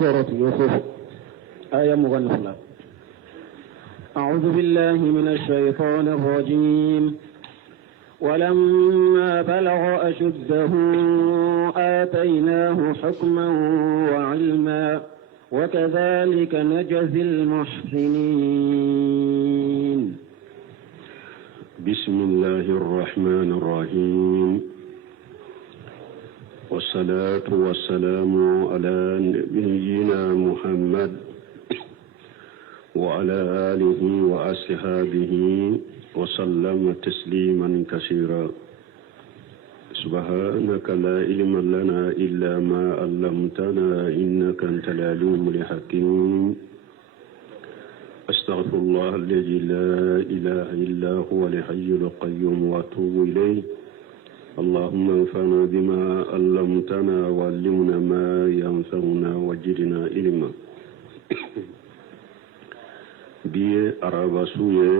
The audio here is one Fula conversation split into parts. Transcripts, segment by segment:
سورة يوسف آية مغنفلة. أعوذ بالله من الشيطان الرجيم. ولما بلغ أشده آتيناه حكما وعلما وكذلك نجزي المحسنين. بسم الله الرحمن الرحيم، والصلاة والسلام على نبينا محمد وعلى آله وأصحابه وسلم تسليما كثيرا. سبحانك لا علم لنا إلا ما علمتنا إنك أنت العليم الحكيم. أستغفر الله الذي لا إله إلا هو الحي القيوم وأتوب إليه. اللهم انفعنا بما علمتنا وعلمنا ما ينفعنا وزدنا علما. بي أراباسوية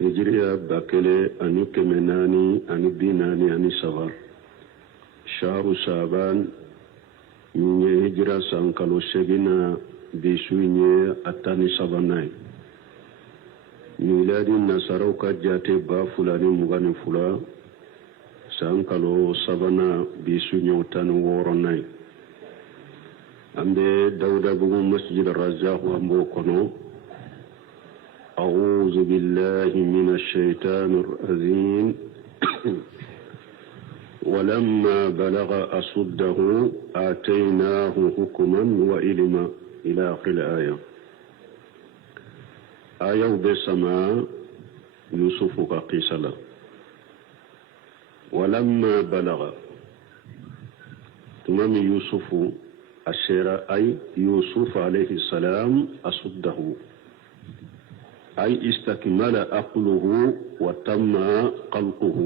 هجريا باكلي أني كمناني أني بيناني أني صغر شهر شعبان من هجرة سانكالو سبينا بيسويني أتاني سباناي ميلادي نصاروكا جاتي بافلاني مغاني فلا سانكالو سبانا بيسويني أتاني وورناي أمبي داودا بغو مسجد الرزاق وأمبو كنو. أعوذ بالله من الشيطان الرجيم. ولما بلغ أشده آتيناه حكما وعلما إلى آخر الآية. آية بسما يوسف قيسلا. ولما بلغ تمام يوسف الشيرة أي يوسف عليه السلام أشده أي استكمل عقله وتم خلقه.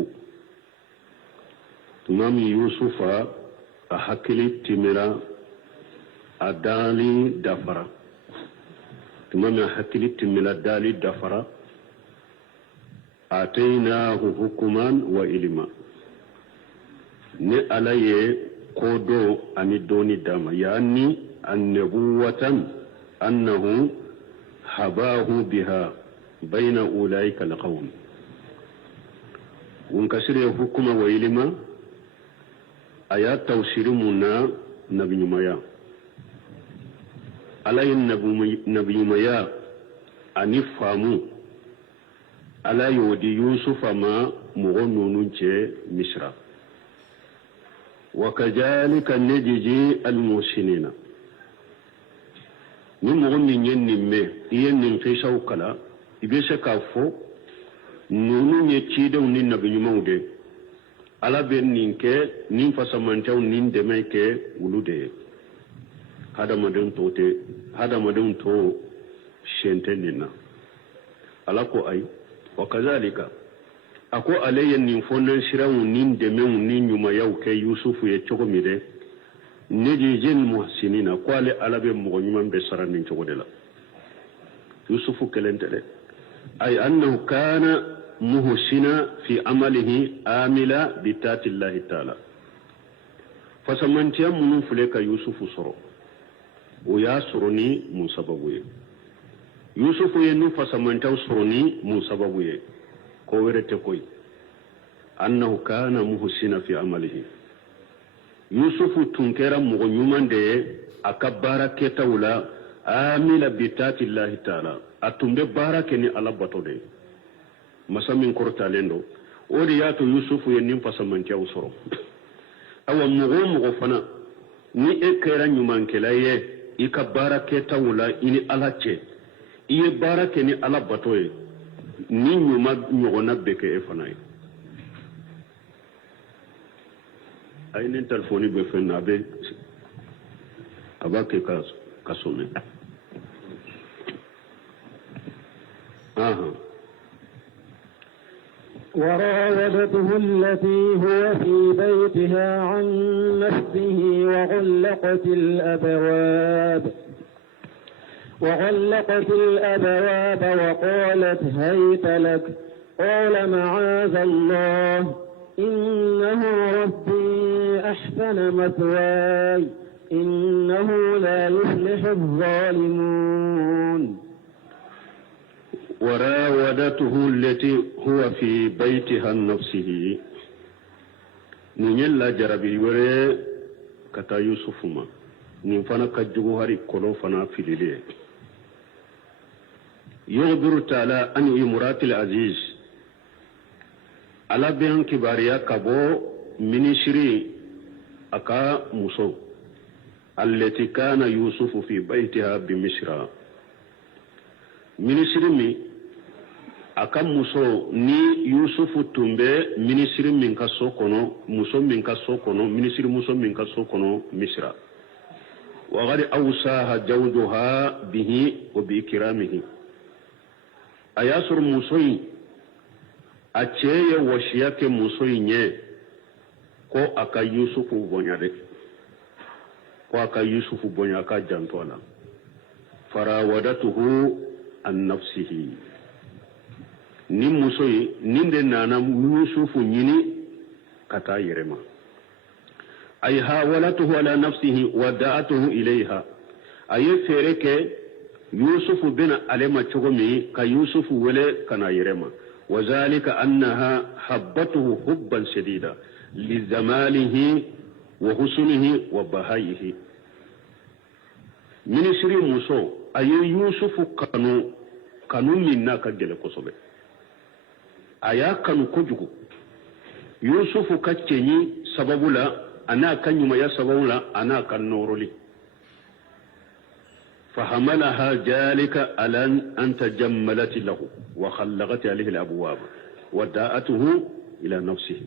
تمام يوسف أحكي تمرا أدالي دفرا. تمام أحكي تمرا دالي دفرا. آتيناه حكما وعلما. نألي كودو أني دوني داما يعني النبوة أنه حباه بها بين أولئك القوم. ونكسر حكما وعلما آيات توسير منا نبي مايا على النبي مايا أني فامو على يودي يوسف ما مغنون مصر. وكذلك نجزي المحسنين. ni mogo min ye nin mɛn i ye nin fisaw kala i bɛ se k'a fɔ ninnu ye cidenw ni nabiɲumanw de ala bɛ nin kɛ nin fasamantaw nin dɛmɛ kɛ olu de ye. hadamadenw to siyɛn tɛ nin na. ala ko ayi wa kazalika a ko ale ye nin fɔndan siraw nin dɛmɛw ni ɲumanyaw kɛ yusufu ye cogo min dɛ نجي المحسنين قال على بمغنم بسر من جودلا. يوسف كلنتله أي أنه كان محسنا في عمله آملا بتات الله تعالى. فسمنتيا من فلك يوسف سرو ويا سرني من سببه. يوسف ينو فسمنتيا سرني من سببه. كورته كوي أنه كان محسنا في عمله. yusufu tun kɛra mɔgɔ ɲuman de ye a ka baara kɛtaw la amila bitatillahi taala. a tun bɛ baara kɛ ni ala bato de ye masa min kɔrɔtalen don. o de y'a to yusufu ye nin fasamantiyaw sɔrɔ. awa mɔgɔ o mɔgɔ fana ni e kɛra ɲumankɛla ye i ka baara kɛtaw la i ni ala cɛ i ye baara kɛ ni ala bato ye ni ɲuman ɲɔgɔnna bɛ kɛ e fana ye. أين تلفوني بفن أبي أباك كسوني. وراودته التي هو في بيتها عن نفسه وغلقت الأبواب وقالت هيت لك. قال معاذ الله إنه ربي أحسن مثواي إنه لا يفلح الظالمون. وراودته التي هو في بيتها نفسه نيلا جربي وري كتا يوسف ما نفنا كجوهري كلو فنا في ليلة يخبر تعالى أن امرأة العزيز على بيان كباريا كبو منشري أكا مصو التي كان يوسف في بيتها بمصر منشري مي aka muso ni yusufu tumbe ministri min ka so kono muso min ka so kono ministri muso min ka so kono misra wa gadi awsaha jawduha bihi wa bi ikramihi ayasur musoyi aceye washiyake musoyi nye ko aka yusufu bonyade ko aka yusufu bonya ka jantola farawadatuhu an nafsihi ni musoyi ninde nana yusufu nyini kata yerema ay hawalatuhu ala nafsihi wa da'atuhu ilayha ay fereke yusufu bina alema chogomi ka yusufu wele kana yerema wazalika annaha habbatuhu hubban shadida lizamalihi wa husnihi wa bahaihi ministri muso ay yusufu kanu minna ka gele kosobe aya kanu kojugu yusufu kaccenyi sababula ana kanyuma ya sababula ana kan noroli fahamalaha jalika alan an tajammalat lahu wa khallaqat alayhi alabwab wa da'atuhu ila nafsihi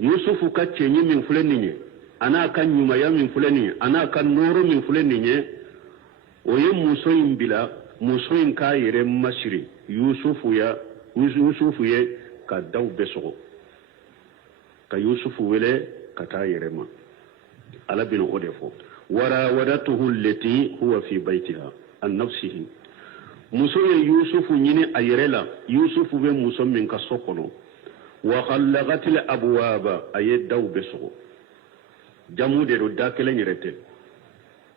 yusufu kaccenyi min fuleninye ana kanyuma ya min fuleninye ana kan noro min fuleninye oye musoyin bila musoyin ka yere masiri yusufu ye ka daw besogo ka yusufu wele ka ta yere ma ala bin odefo warawadatuhu allati huwa fi baytiha an nafsihi muso ye yusufu nyini ayerela yusufu be muso min ka sokono wa khallaqat al abwaba ay daw besogo jamu de do dakele nyerete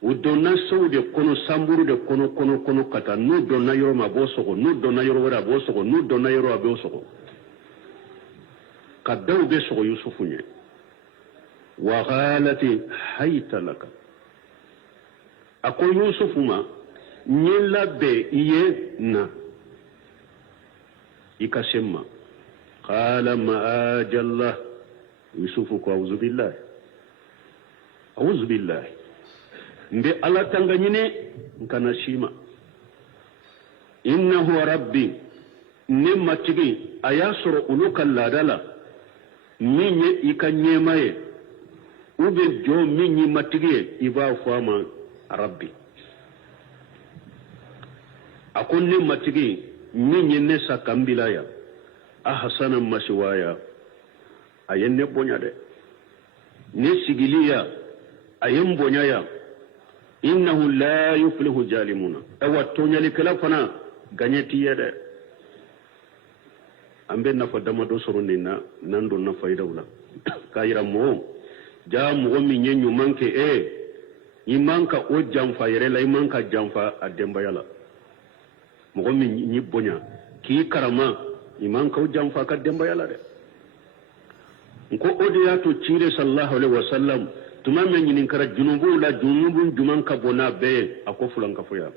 udonna sawde kono samburu de kono kata nu donna yoro ma bosogo nu donna yoro wara bosogo nu donna yoro abosogo kadaw be sogo yusufu nye wa ghalati hayta laka ako yusufu ma nyilla be iye na ikasema qala ma'ajallah yusufu ko auzu billahi mbe ala tanganyine nkana shima innahu rabbi nimma tigi ayasuru uluka ladala minye ikanyemaye ube jo minyi matigi iba fama rabbi akon nimma tigi minye nesa kambilaya ahsana mashwaya ayenne bonya de ne sigiliya ayen bonya ya innahu la yuflihu jalimuna awa tonyali kala fana ganyeti yede ambe na fa dama do soro nina nando na fayda wala kayira mo ja mo mi nyenyu manke imanka o jamfa yere la imanka jamfa ademba yala mo mi nyi bonya ki karama imanka o jamfa ka demba yala de ko odiyato cire sallallahu alaihi wasallam tuma men nyinin kara junubun juman ka bona be ako fulan ka foya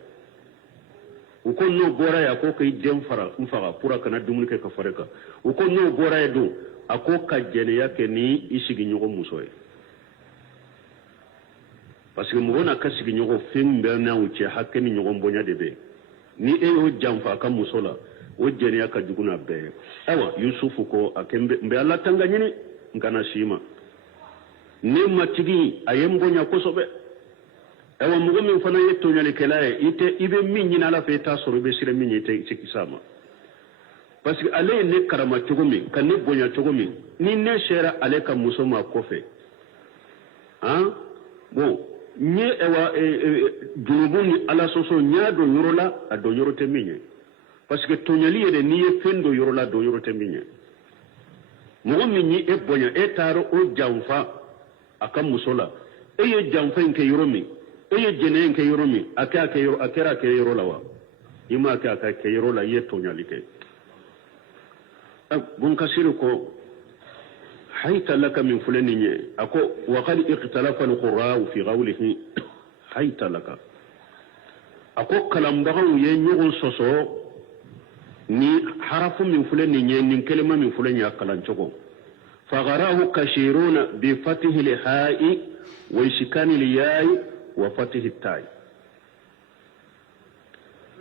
uko no bora ya ko kay dem fara mfaga pura kana dumun ke ka fareka uko no bora ya do ako ka jene yake ni isigi nyogo musoy parce que mo na ka sigi nyogo fin be na uche hakeni nyogo mbonya debe ni o jamfa ka musola o jene yaka juguna be awa yusufu ko akembe mbe alla tanganyini ngana shima ne matigi ayembonya kosobe ewa mugo min fana yetto nyale kelaye ite ibe min nyina la feta soro be sire min yete cikisama parce que ale ne karama chogomi kan ne bonya chogomi ni ne shera ale ka musoma kofe bon nye ewa junubuni ala soso nyado yorola ado yorote minye parce que tonyali yede ni fendo yorola do yorote minye mugo min ni bonya taro o jamfa aka musola eye jamfain ke yoromi eye jenen ke yoromi akera ke yoro lawa ima aka ke yoro la ye tonyali ke bun kasiru ko hayta laka min fulani nye ako wa qad iqtalafa al-qurra fi qawlihi hayta laka ako kalambagaw ye ñogon soso ni harafu min fulani nye nin kelima min fulani akalan cogo فغراه كثيرون بفتح الهاء وإسكان الياء وفتح التاء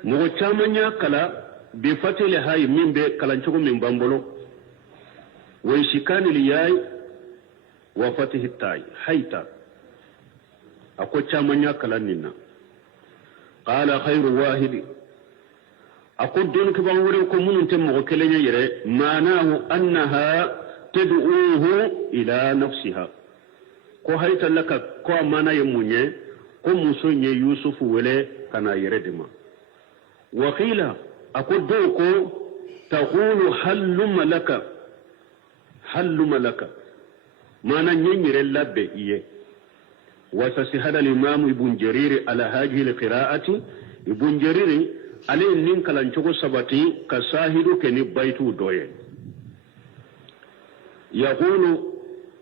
مغتامنيا كلا بفتح الهاء من بكلانشوكو من بامبولو وإسكان الياء وفتح التاء حيتا أكو تامنيا كلا نينا قال خير واحد أكو دونك بانوريكم من تمغو كلنيا يري معناه أنها تدعوه إلى نفسها ko hayta laka ko amana yemunye ko muso nye Yusuf wele kana yeredima wa qila akuddo ko taqulu halluma laka mana nyenyire labbe iye wa tasihada al-imam ibn jarir ala hadhihi al-qira'ati ibn jarir ale nin kalan chogo sabati kasahidu keni baitu doye يقول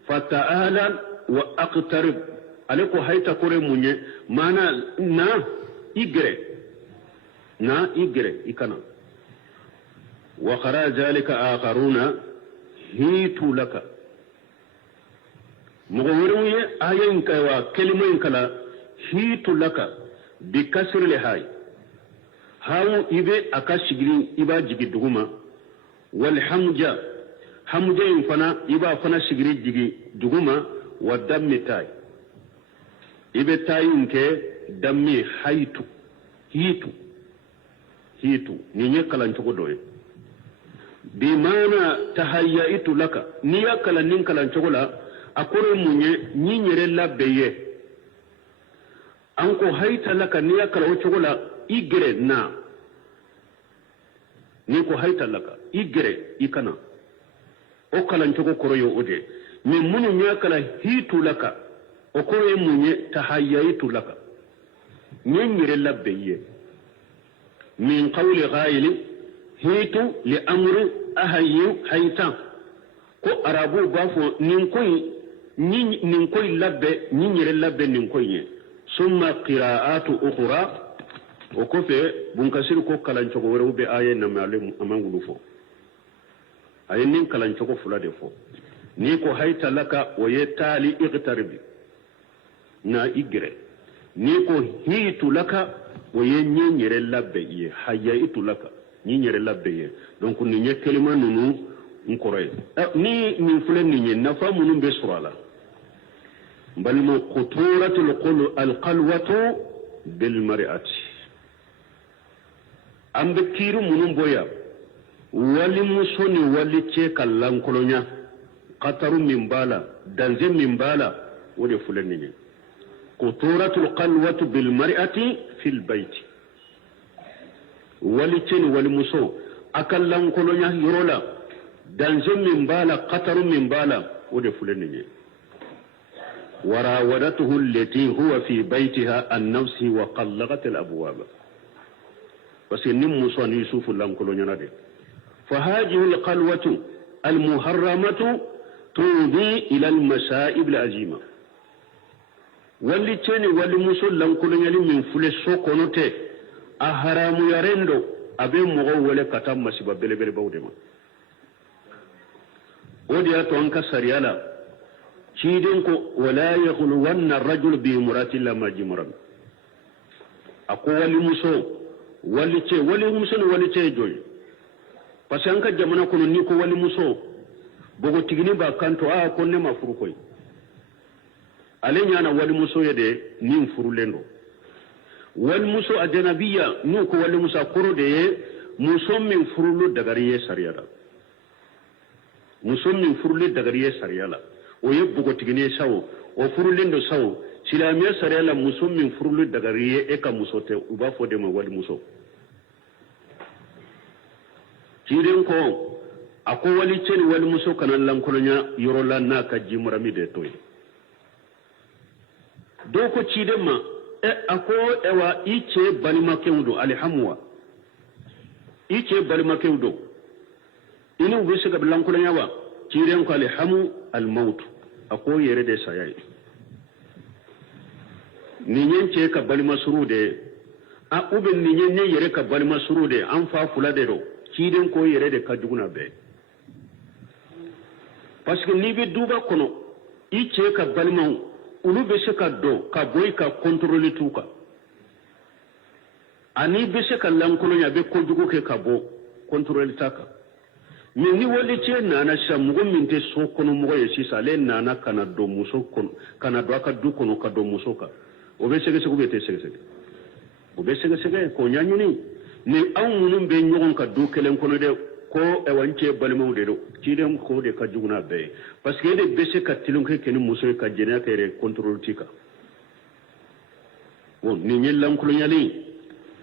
فتعالى واقترب عليكو هيتا كوري مونيه مانا نا إجري إكنا وقرأ ذلك آخرون هيت لك مغوروية آيين كوا كلمين كلا هيت لك بكسر لهاي هاو إبه أكاشجرين إبا جيجي دوما والحمجة hamdayin fana iba fana sigiri jigi duguma wa dammi tay ibe tayin ke dammi hitu ni nye kalan choko doye bi mana tahayyaitu laka ni ya kalan nin kalan choko la akore munye ni nyere labbeye anko hayta laka ni ya kalan choko la igre na ni ko hayta laka igre ikana o kalan cogo koroyo ode min munu nya kala hitu laka o koroye munye tahayyaitu laka nyenyire labbeye min qawli ghayli hitu li amri ahayyu hayta ko arabu bafo nin koy labbe nyenyire labbe nin koy summa qira'atu ukhra o ko fe bun kasir ko kalan cogo wore be aye na malum amangulu fo ayin kalan cogo fula de fo ni ko hayta laka wa yatali iqtaribi na igre ni ko hitu laka wa yenyenyere labbe ye hayaitu laka nyenyere labbe ye donc ni nye kelima nunu nkoroy ni fulen ni nafa munum be surala bal mu quturatul qul alqalwatu bil mar'ati ambe kiru munum boya wali musoni wali ce kallan kolonya qataru min bala danze min bala wode fulen ni quturatul qalwatu bil mar'ati fil bayt wali ce ni wali muso akallan kolonya yorola danze min bala qataru min bala wode fulen ni وراودته التي هو في بيتها عن نفسه وقلقت الابواب بس نم صن يوسف لان كولونيا نادي فهذه القلوة المحرمة تودي إلى المسائب العظيمة واللي تاني واللي مسول لان كولونيا من فلس سوكونوتي أحرام يرندو أبي مغول كتام مسيبا بلي بلي باودما وديا تونكا سريالا شيدنكو ولا يخلون الرجل بامرأة إلا ما جمرا أكو واللي مسو واللي تي واللي مسو واللي تي جوي parce que an ka jamana kono ni ko wali muso bogo tigini ba kanto a ko ne ma furu koy ale nyana wali muso yede ni furu lendo wali muso ajnabiya ni ko wali muso koro de muso min furu lo dagariye sariyala muso min furu le dagariye sariyala o ye bogo tigini sawo o furu lendo sawo silamiya sariyala muso min furu lo dagariye e ka muso te uba fo de ma wali muso jiren ko ako wali ceni wali muso kanan lankolonya yorola na ka jimurami de toy doko cidema ako ewa ice balima kewdo alhamwa ice balima kewdo inu bise ka bilankula yawa ciren ko alhamu almaut ako yere de sayai ni nyen ka balima surude a uben ni nyen yere ka balima surude an fa fula de do ciden ko yere de kajuguna be parce que ni be duba kono ice ka balima ulu be se ka do ka boy ka contrôler tuka ani be se ka lankolo nya be ko jugo ke ka bo contrôler taka ni wali ce nana sha mugo min te so kono mugo ye sisa le nana kana do muso kono kana do aka du kono ka do muso ka o be sege sege be te sege sege o be sege sege ko nyanyuni ni aw munum be nyogon ka do kelen kono de ko e wance balmaw de do ci dem ko de ka juguna be parce que de bese ka tilon ke ken muso ka jena ka re contrôle tika won ni nyel lam ko nyali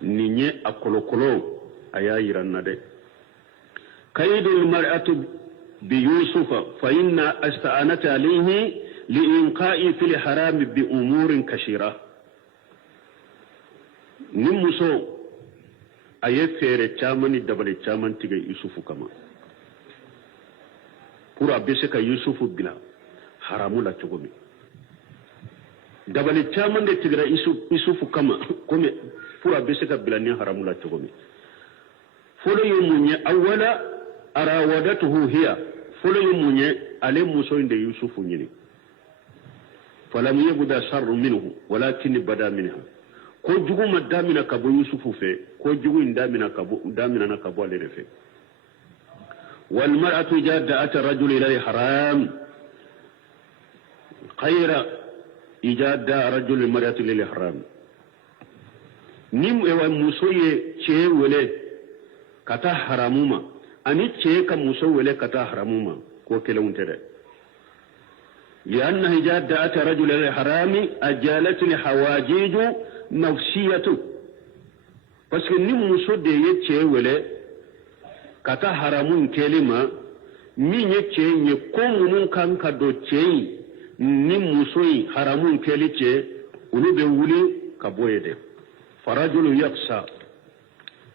ni nye akolo kolo aya yiranna de kaydul mar'atu bi yusufa fa inna asta'anat alayhi li inqa'i fil haram bi umurin kashira ni muso aye fere chamani dabale chaman tigay yusufu kama pour abese ka yusufu bila haramu la chogomi dabale chaman de tigra yusufu kama comme pour abese ka bila ni haramu la chogomi folo yumunye awala arawadatuhu hiya folo yumunye ale muso inde yusufu nyini falam yabda sharru minhu walakin bada minha ko jugu ma damina kabo yusufu fe ko jugu indamina kabo damina na kabo ale fe wal mar'atu jada'at ar-rajul ila al-haram khayra ijada rajul al-mar'atu ila al-haram nim ewa musoye che wele kata haramuma ani che ka muso wele kata haramuma ko kelawunte لأنه جادة رجل الحرام أجالت الحواجيج نفسيته parce que ni muso de ye cɛ wele ka taa haramu kɛli min ye cɛ ye ko minnu kan ka don cɛ in ni muso in haramu kɛli cɛ olu bɛ wuli ka bɔ ye dɛ farajulu yaksa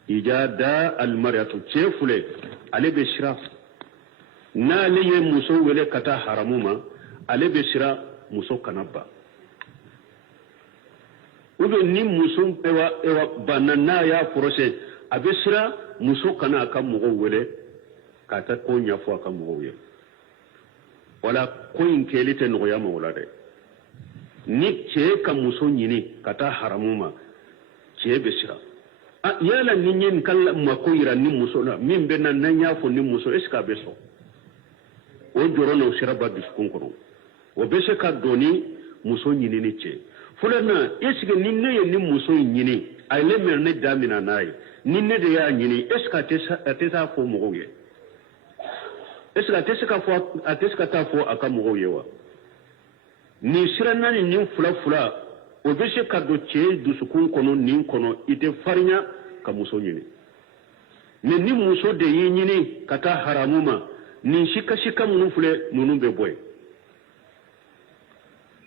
ijada almariyatu cɛ fule ale bɛ siran n'ale ye muso wele ka taa haramu ma ale bɛ siran muso kana ba ube ni muso ewa banana ya forose abesira muso kana aka mogo wele kata ko nyafo aka mogo ye wala ko inkelite no ya mawla de ni che ka muso nyini kata haramuma che besira yala ni nyen kala makoira ni muso na mimbe na nyafo ni muso eska beso o joro no sira ba diskun kono o bese ka doni muso nyini ni che fulana esike ninne ye ni muso nyini ay le mer ne damina nay ninne de ya nyini eska tesa fo mogo ye eska teska ta fo aka mogo ye wa ni sirana ni fula o be se ka do che dusukun kono nin kono ite farnya ka muso nyini ne ni muso de yi nyini kata haramuma ni shika munu fule nunu be boy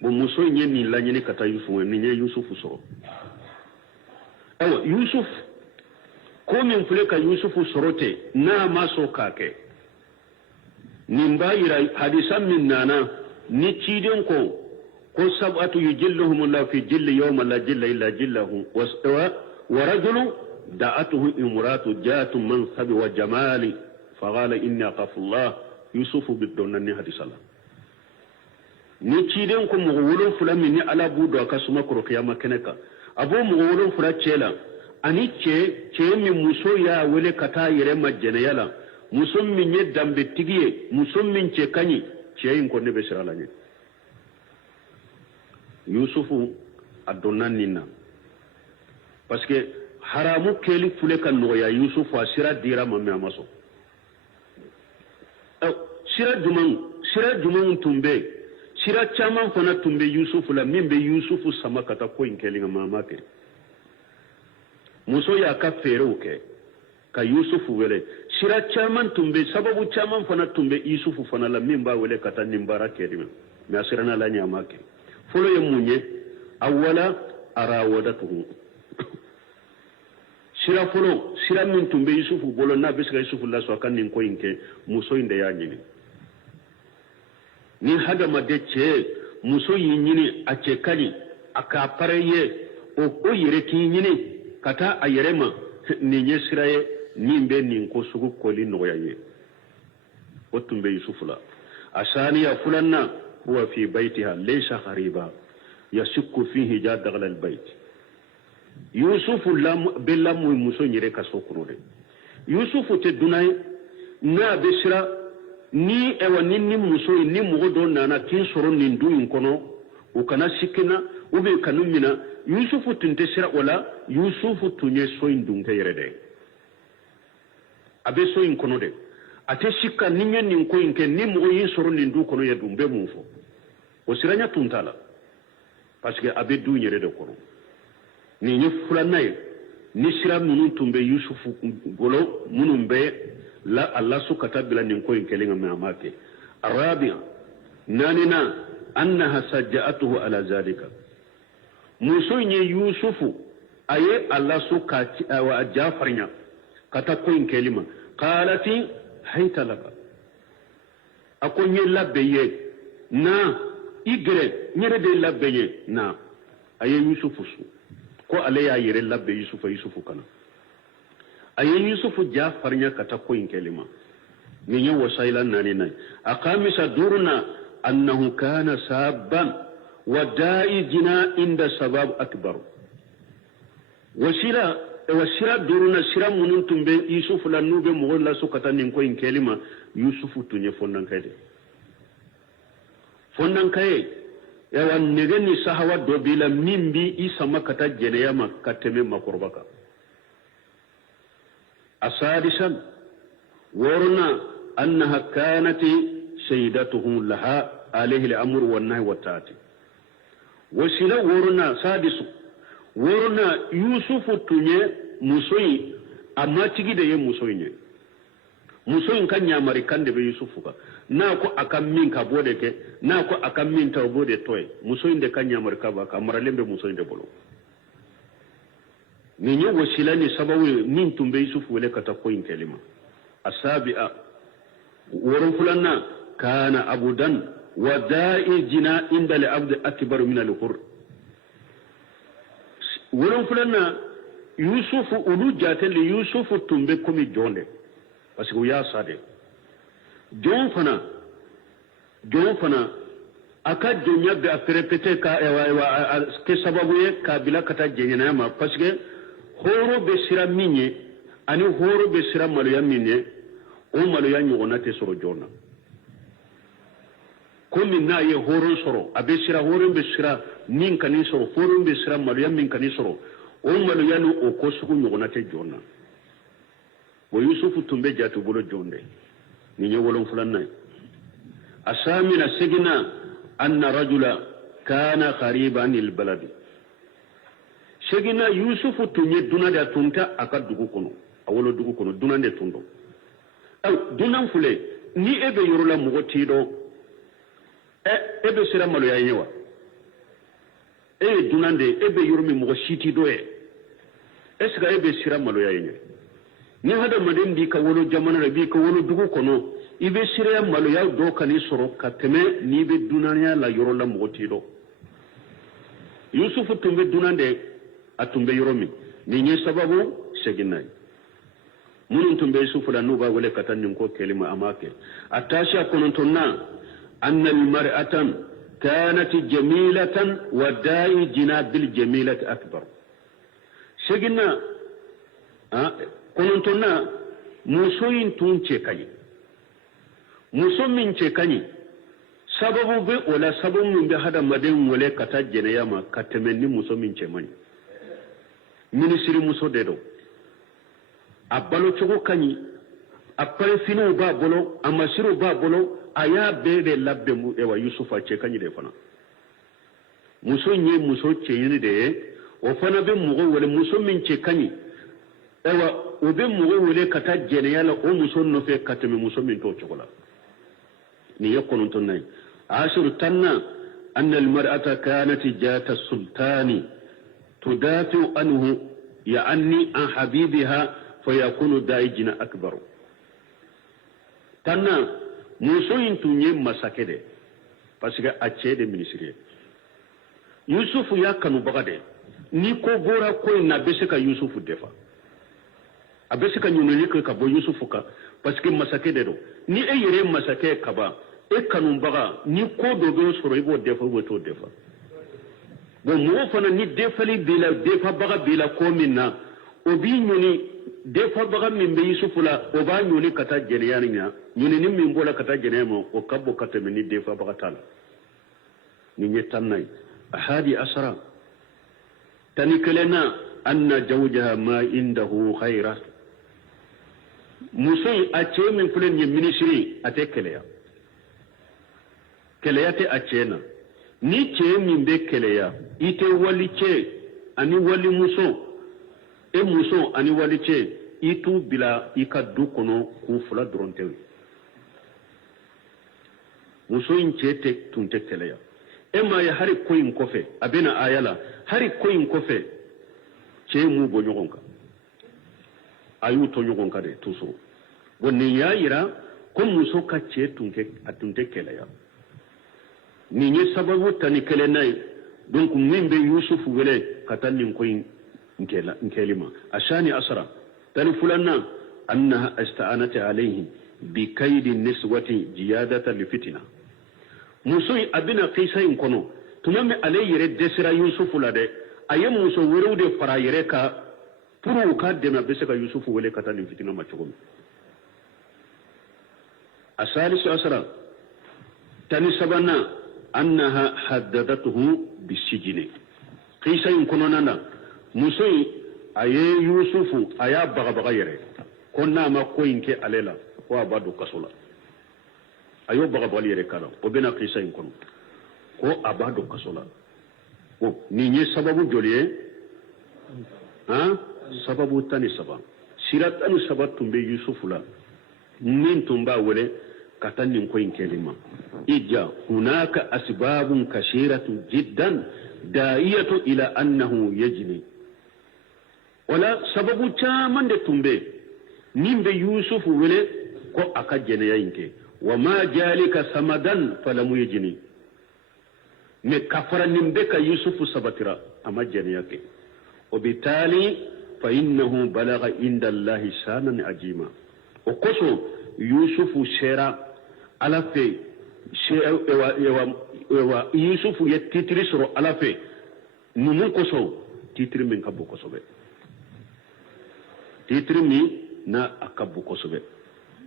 bo muso nye ni la nyini kata yusufu ni nye yusufu so ewa yusuf ko min fule ka yusufu sorote na maso kake ni mbayira hadisan min nana ni ciden ko sab'atu yujilluhum Allah fi jilli yawma la jilla illa jillahu wa rajulun da'atuhu imratu jatu mansabi wa jamali faqala inni aqafu Allah yusufu bidonnani hadisala ni ciden ko mo wolon fula min ni ala budo aka suma ko kiyama keneka abo mo wolon fula cela ani ce mi muso ya wele kata yere majjene yala muso min ye dambe tigiye muso min ce kanyi ce yin ko ne be sirala ni yusufu adonnan ninna parce que haramu keli fule kan no ya yusufu asira dira mamme amaso sira juman tumbe sira caman fana tumbe yusufu la min be yusufu sama kata ko in kelinga mama ke muso ya ka fero ke ka yusufu wele sira caman tumbe sababu caman fana tumbe yusufu fana la min ba wele kata nimbara ke dimi me asira na la nyama ke folo ye munye awwala arawadatuhu sira folo sira min tumbe yusufu bolo na bisga yusufu la so kan nin ko inke muso inde ya nyini ni hada madece muso yi nyini a ce kali aka pareye o yere ki nyini kata a yere ma ni nye siraye ni mbe nin ko sugu koli no yaye o tumbe yusufu la asaniya fulanna huwa fi baytiha laysa khariba yashukku fihi jadal albayt yusufu lam billamu muso nyire kaso kurode yusufu te dunay na besira ni ewa ni muso ni mugodo nana kin soro nin duin kono o kana sikina o be kanumina yusufu tinte sira wala yusufu tunye so indunte yerede abe so in kono de ate sikka ninye nin ko inke ni mugo yin soro nin du kono yedum be mufo o siranya tuntala parce que abe du yerede kono ni nye fulanaye ni sira nunu tumbe yusufu golo munun be la Allah su katabila nin ko inkelinga me amake arabiya nanina annaha sajja'atuhu ala zalika muso nye yusufu aye Allah su ka wa jafarnya kata ko inkelima qalati hayta laka akonye labbeye na igre nyere de labbeye na aye yusufu su ko ale ya yere labbe yusufu kana ayen yusufu ja farnya kata ko in kelima ni nyo wasailan nani nay aqamisa durna annahu kana sabban wa da'i jina inda sabab akbar wasira durna sira munun tumbe yusufu la nube mo la su kata nin ko in kelima yusufu tunye fonnan kayde yawa negeni sahawa dobila mimbi isa makata jeneya makateme makorbaka asadisan warna annaha kanat sayyidatuhu laha alayhi al-amr wan nahy wat taati wasila warna sadisu warna yusufu tunye musoyi amma tigide ye musoyi musoyin kan nyamari kan de be yusufu ka na ko akan min ka bode ke na ko akan min taw bode toy musoyin de kan nyamari ka ba ka maralembe musoyin de bolo ni nyo wasila ni sababu min tumbe yusufu wele kata ko in kelima asabi'a woron fulanna kana abudan wa da'i jina inda li abd akbar min al-hur woron fulanna yusufu ulu jatel yusufu tumbe komi jonde parce que ya sade jon fana aka jonya be afrepete ka ke sababu ye kabila kata jenyana ma parce que horo be sira minye ani horo be sira maluya minye o maluya nyona te soro jona komi na ye horo soro abe sira horo be sira min kani soro horo be sira maluya min kani soro o maluya no o ko suku nyona te jona wa yusufu tumbe jatu bolo jonde ni nyewolon fulanna asamina sigina anna rajula kana qariban lil baladi sigina yusufu tunye dunada tunta akadugu kono awolo dugu kono dunande tundo aw dunan fule ni ebe yorola mugoti do ebe sira malo ya yewa dunande ebe yoromi mugo shiti do esga ebe sira malo ya yenye ni hada madin di ka wolo jamana rabi ka wolo dugu kono ibe sire malo ya do kani soro kateme ni be dunanya la yoro la moti do yusufu tumbe dunande atumbe yoromi ni nye sababu seginai munun tumbe yusufu la nuba wale katan ko kelima amake atasha konontonna anna al mar'atan kanat jamilatan wa da'i jina bil jamilati akbar segina konontonna musoyin tun ce kai muso min ce kani sababu be wala sababu min be hada maden wala kata jeneya ma katemenni muso min ce mani ministry muso dedo abalo chogo kani apare fino ba bolo amasiru ba bolo aya bebe labbe mu ewa yusufa ce kani de fana muso nye muso ce yini de o fana be mugo wala muso min ce kani ewa obe mugo wala kata jeneya la o muso no fe kateme muso min to chogola ni yakonun tonnay ashiru tanna أن المرأة كانت ذات السلطان تدافع عنه يعني عن حبيبها فيكون دائجنا أكبر تنا موسوين تنيم مساكده parce أتشيد منسرية يوسف يا كانوا بغده نيكو بورا كوي نبسك يوسف دفا أبسك نيونيك كبو يوسف كا parce مساكده دو ni e yere masake kaba e kanun baga ni ko do do soro ibo defa woto defa bo mo fana ni defali bila defa baga bila ko minna o bi nyuni defa baga min be yusufula o ba nyuni kata jeneyani nya nyuni ni min bola kata jenemo o kabbo kata min ni defa baga tal ni nyetanay ahadi asra tanikelena anna zawjaha ma indahu khayra musoy a ce min fulen yin ministry a te keleya te a ce na ni ce min be keleya ite wali ce ani wali muso e muso ani wali ce itu bila i ka du kono ku fula dɔrɔn tɛ muso in ce te tun tɛ keleya e ma ye hari ko in kɔfɛ a bena aya la hari ko in kɔfɛ ce mu bɔ ɲɔgɔn kan a y'u to ɲɔgɔn kan de toujours bon nin y'a yira ko muso ka cɛ a tun tɛ kɛlɛya nin ye sababu ta ni kɛlɛ n'a ye donc min bɛ yusufu wele ka taa nin ko in nkɛli ma ashani asra tani filanan annaha ista'anat alayhi bi kaydi niswati jiyadatan li fitna muso a bɛna kisa in kɔnɔ tuma min ale yɛrɛ dɛsɛra yusufu la dɛ a ye muso wɛrɛw de fara yɛrɛ ka pour ka dɛmɛ a bɛ se ka yusufu wele ka taa nin fitina ma cogo min الثالث عشر تاني سبنا أنها حددته بالسجن قيسا يكوننا مسوي أي يوسف أيا بغيره كنا ما كوين كي عليلا وابادو كسولا أيو بغيره كلا وبنا قيسا يكون ko abado kasola ko ninye sababu joliye sababu tani saba siratani sababu tumbe yusufula min tumba wele katanin ko kelima ija hunaka asbabun kashiratu jiddan da'iyatu ila annahu yajni wala sababu chaman de tumbe nimbe yusuf wele ko aka jene yinke wa ma jalika samadan falam yajni me kafara nimbe ka yusuf sabatira ama jene yake obitali fa innahu balagha inda allahi shanan ajima okoso yusufu shera alafe ewa yusufu ye titiri soro alafe numun koso titiri min kabbu kosobe titiri mi na akabbu kosobe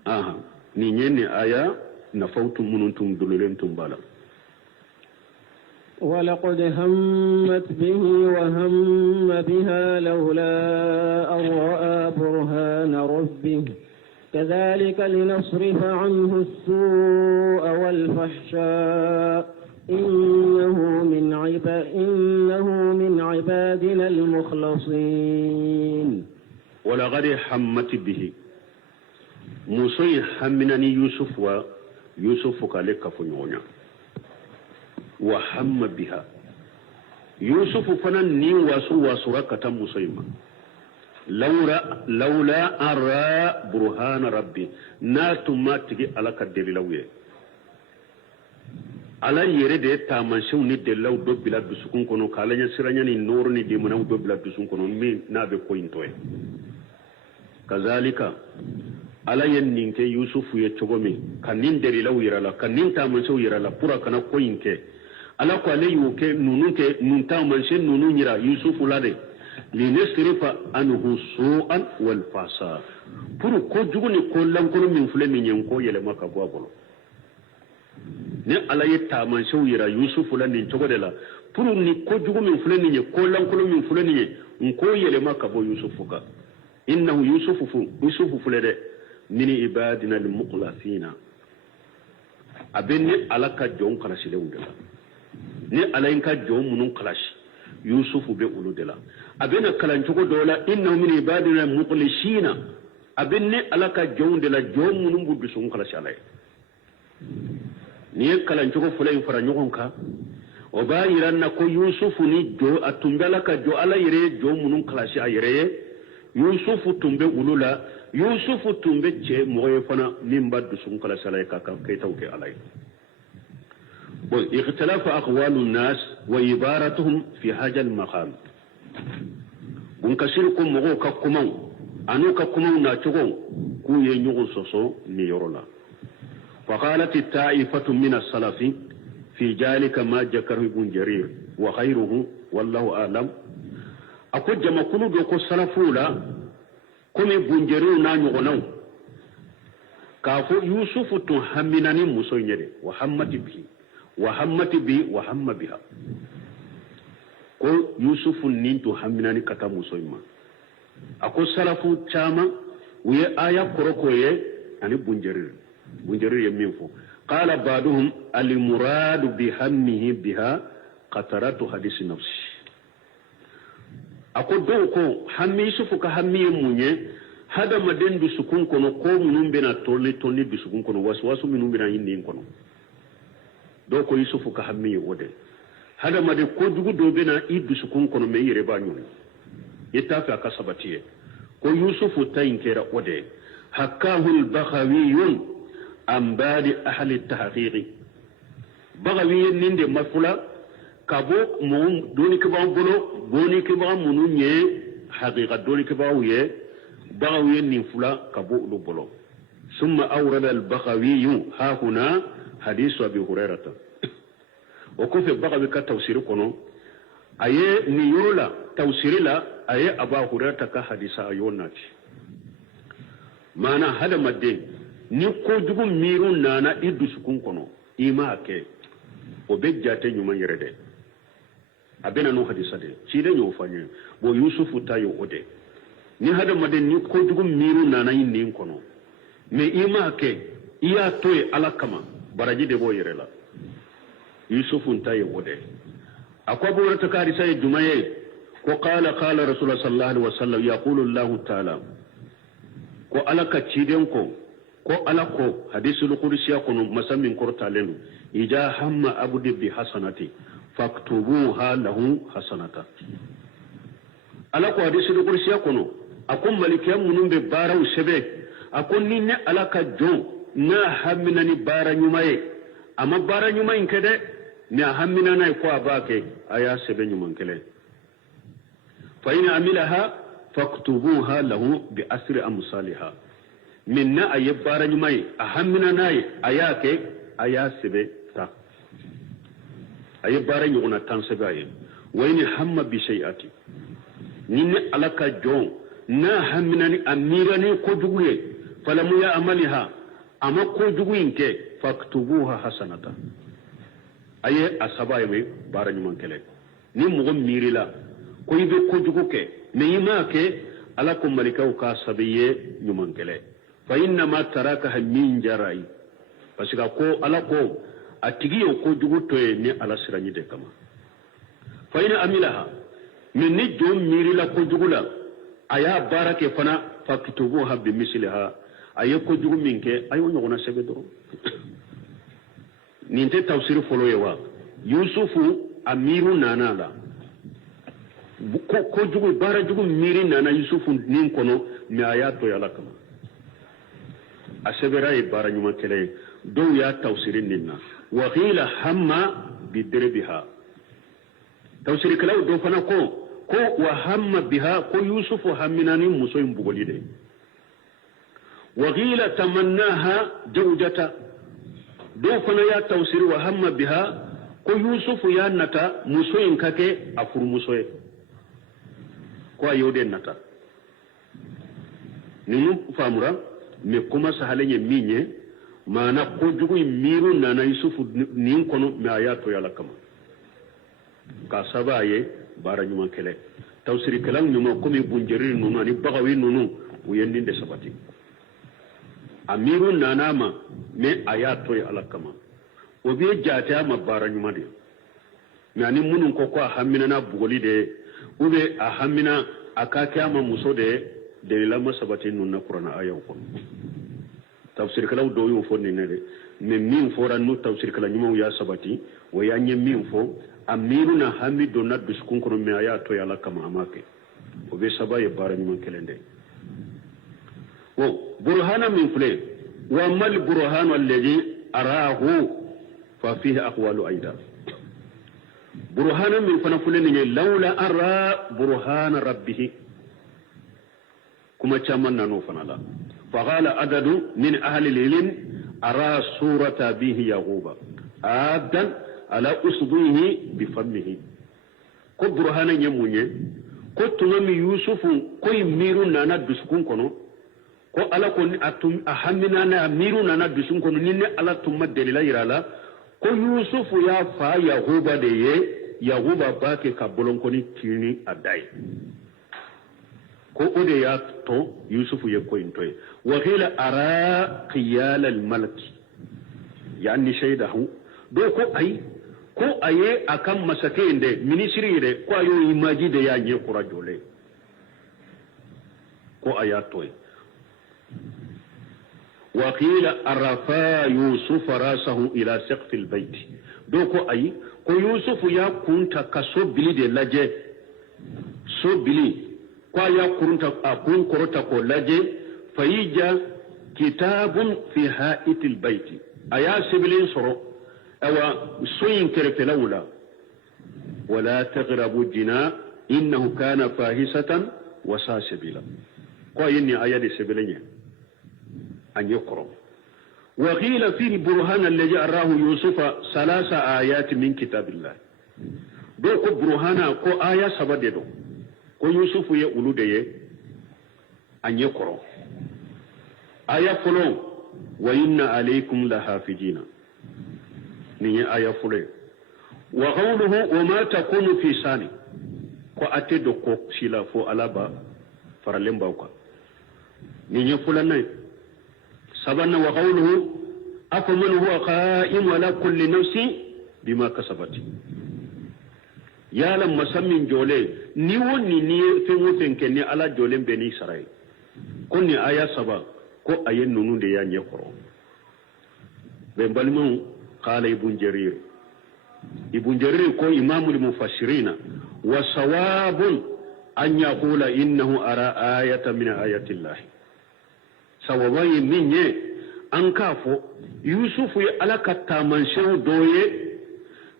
aha ni nyenne aya na fawtu mununtum dululentum bala ولقد همت به وهم بها لولا أن رأى برهان ربه كذلك لنصرف عنه السوء والفحشاء إنه من عبادنا المخلصين ولقد همت به موسى همنني يوسف كالك فنيونا وهم بها يوسف فنن ني واسو ركتا مسيما لولا أرى برهان ربي ناتما تجي على كدليل لويه على يرد تامنشو ندلو دو بلا بسكون كونو كالانيا سرانيا ني نور ني دي منو دو بلا بسكون كونو مي نابي كوينتوي كذلك على ينينك يوسف يتشغمي كنين دليلو يرالا كنين تامنشو يرالا پورا كنا كوينك على كوالي يوكي نونوك نونتامنشن نونو يرا يوسف لادي لنصرف عنه سوءا والفحشاء pour ko juguni ko lankolo min fule min yanko yele maka bo abolo ne ala ye taman sew yira yusuf la ni cogo de la pour ni ko jugu min fule ni ko lankolo min fule ni nko yele maka bo yusuf ka innahu yusuf fule de min ibadina al muqlasina abenne ala ka jon kala sile undela ne ala in ka jon munun kalashi yusuf be ulu de la abena kalan cogo dola innahu min ibadina muqlishina abenne alaka jonde la jomunum buddu sun kala shalay ni kalan cogo fulay fara nyogon ka o ba yiranna ko yusufu ni jo atumbala ka jo ala yire jo munun klasi ayire yusufu tumbe ulula yusufu tumbe che moye fana nimba dusun kala salay ka kay tawke alay bo ikhtilafu aqwalu nas wa ibaratuhum fi haja al maqam bun kasirkum mo ka kumaw anu ka kumaw na chugo ku ye nyugo soso ni yorola fa qalat ta'ifatu min as-salafi في ذلك ما ذكره ابن جرير وغيره والله أعلم أقول جمع كل دوكو سلفولا كم ابن جرير نانيو غنو كافو يوسف تهمناني مسوينيري وهمت بها ko yusuf nin to hamminani kata musoyma ako salafu chama wiye aya koroko ye ani bunjarir ye min fo قال بعضهم المراد بهمه بها قطرات حديث نفس أقول دوكو همي يوسف كهمي مني هذا مدين بسكون كنو قوم من بين تولي بسكون كنو واسواسو من بين هندين كنو دوكو يوسف كهمي ودي هذا مدين كودو دو بين إيد بسكون كنو مي ربانيون يتافع كسبتيه كو يوسف تاين كيرا ودي حكاه البخاويون عن بعض أهل التحقيق بغوي نند مفلا كابو مون دوني كبا بلو بوني كبا منوني حقيقة دوني كبا ويه بغوي نفلا كابو لبلو ثم أورد البغوي ها هنا حديث أبي هريرة وكيف بغوي كتوسير كنو أي نيولا توسير لا أي أبا هريرة كحديث أيوناتي معنى هذا مدين ni ko jugu miru nana idu sukun kono ima ke o be jate nyuma yere de abena no hadisa de ci de nyo fanye bo yusufu tayo ode ni hada maden ni ko jugu miru nana yin kono me ima ke iya toy alakama baraji de bo yere la yusufu tayo ode akwa bo rata kari sai jumaye ko qala rasulullah sallallahu alaihi wasallam yaqulu allah ta'ala ko alaka ci den ko alako hadisul qudsiya kono masamin kortalenu ija hamma abudi bi hasanati faktubuha lahu hasanata alako hadisul qudsiya kono akon malikiyam munun be baraw sebe akon ni ne alaka jo na hammina ni bara nyumaye amma bara nyumayin kede ne hammina nay ko abake aya sebe nyuman kele fa ina amilaha faktubuha lahu bi asri amsalha minna aye bara nyumai ahammina nayi ayake aya sebe ta aye bara nyuna tan sebe aye wayni hamma bi shay'ati ninne alaka jon na hammina ni amirani ko juguye falamu ya amaliha ama ko juguyinke faktubuha hasanata aye asaba ye bara nyuman kele ni mugo mirila ko yibe ko juguke me yimake alako malikaw ka sabiye nyuman kele فإنما تراكها من جراي parce que ko ala ko atigiyo ko juguto ni ala sirani de kama fa ina amilaha min ni jom miri la ko jugula aya barake fana faktubuha bi misliha aye ko jugu minke ayo nyogona sebe do ninte tafsir folo yewa yusufu amiru nanala ko jugu bara jugu miri nana yusufu nin kono mi aya to yala kama asebera ibara nyuma kele do ya tawsirin ninna wa qila hamma bidribiha tawsir kala do fana ko wa hamma biha ko yusufu hamminani muso imbugolide wa qila tamannaha zawjata do fana ya tawsir wa hamma biha ko yusufu ya nata muso inkake afuru musoe ko ayode nata ninu famura me kuma sahalenye minye mana ko jugu miru nana yusufu nin kono me ayato yala kama ka sabaye bara nyuma kele tawsiri kalang nyuma ko mi bunjeri nunu ani bagawi nunu uyendinde sabati amiru nana ma me ayato yala kama obi jata ma bara nyuma de me ani munun ko hamina na bugoli de ube hamina akake ama muso de lama sabati nunna qur'ana ayaw ko tafsir kala do yo fonni ne de me min fora no tafsir kala nyuma ya sabati wo ya nye min fo amiruna hami donna duskun kono me aya to yala kama amake o be saba ye bara nyman kelende o burhana min fule wa mal burhanu alladhi arahu fa fihi aqwalu aida burhana min fana fule ni laula ara burhana rabbih kuma chaman nano fana la فقال عدد من أهل العلم أرى صورة به يغوبا عادا على أصبعه بفمه ko burhana nyemunye ko tunami yusufu ko miru nana duskun kono ko ala ko atum ahamina na miru nana duskun kono ninne ala tumma delila irala ko yusufu ya fa yahuba de ye yahuba bake ka bolon koni kini adai ko ode ya to yusufu ye ko intoy wa qila ara qiyal al malak yani shaydahu do ko aye akan masake de ministry de ko ayo imaji de ya nye kura jole ko aya toy wa qila arafa yusuf rasahu ila saqf al bayt do ko yusufu ya kunta kaso bili de laje so bili kwa ya kurunta akun korota ko laje fayija kitabun fi haitil baiti aya sibilin soro awa soyin kerfe laula wala taghrabu jina innahu kana fahisatan wa sasibila kwa yini aya de sibilenya anye koro wa qila fi burhan alladhi arahu yusufa salasa ayat min kitabillah do ko burhana ko aya sabade do ko yusufu ye ulude ye anye koro aya folo wa inna alaykum lahafijina ni aya folo wa qawluhu wa ma takunu fi sani ko ate do ko sila fo alaba faralemba ko ni fulana sabanna wa qawluhu afaman huwa qa'im ala kulli nafsin bima kasabat yalam masammin jole ni woni ni fengo fenke ni ala jole beni sarai konni aya saba ko ayen nunu de ya nyekoro be balmu qala ibn jarir ko imamul mufassirina wa sawabun an yaqula innahu ara ayatan min ayati llah sawabai minye an kafo yusufu ya alaka tamanshin doye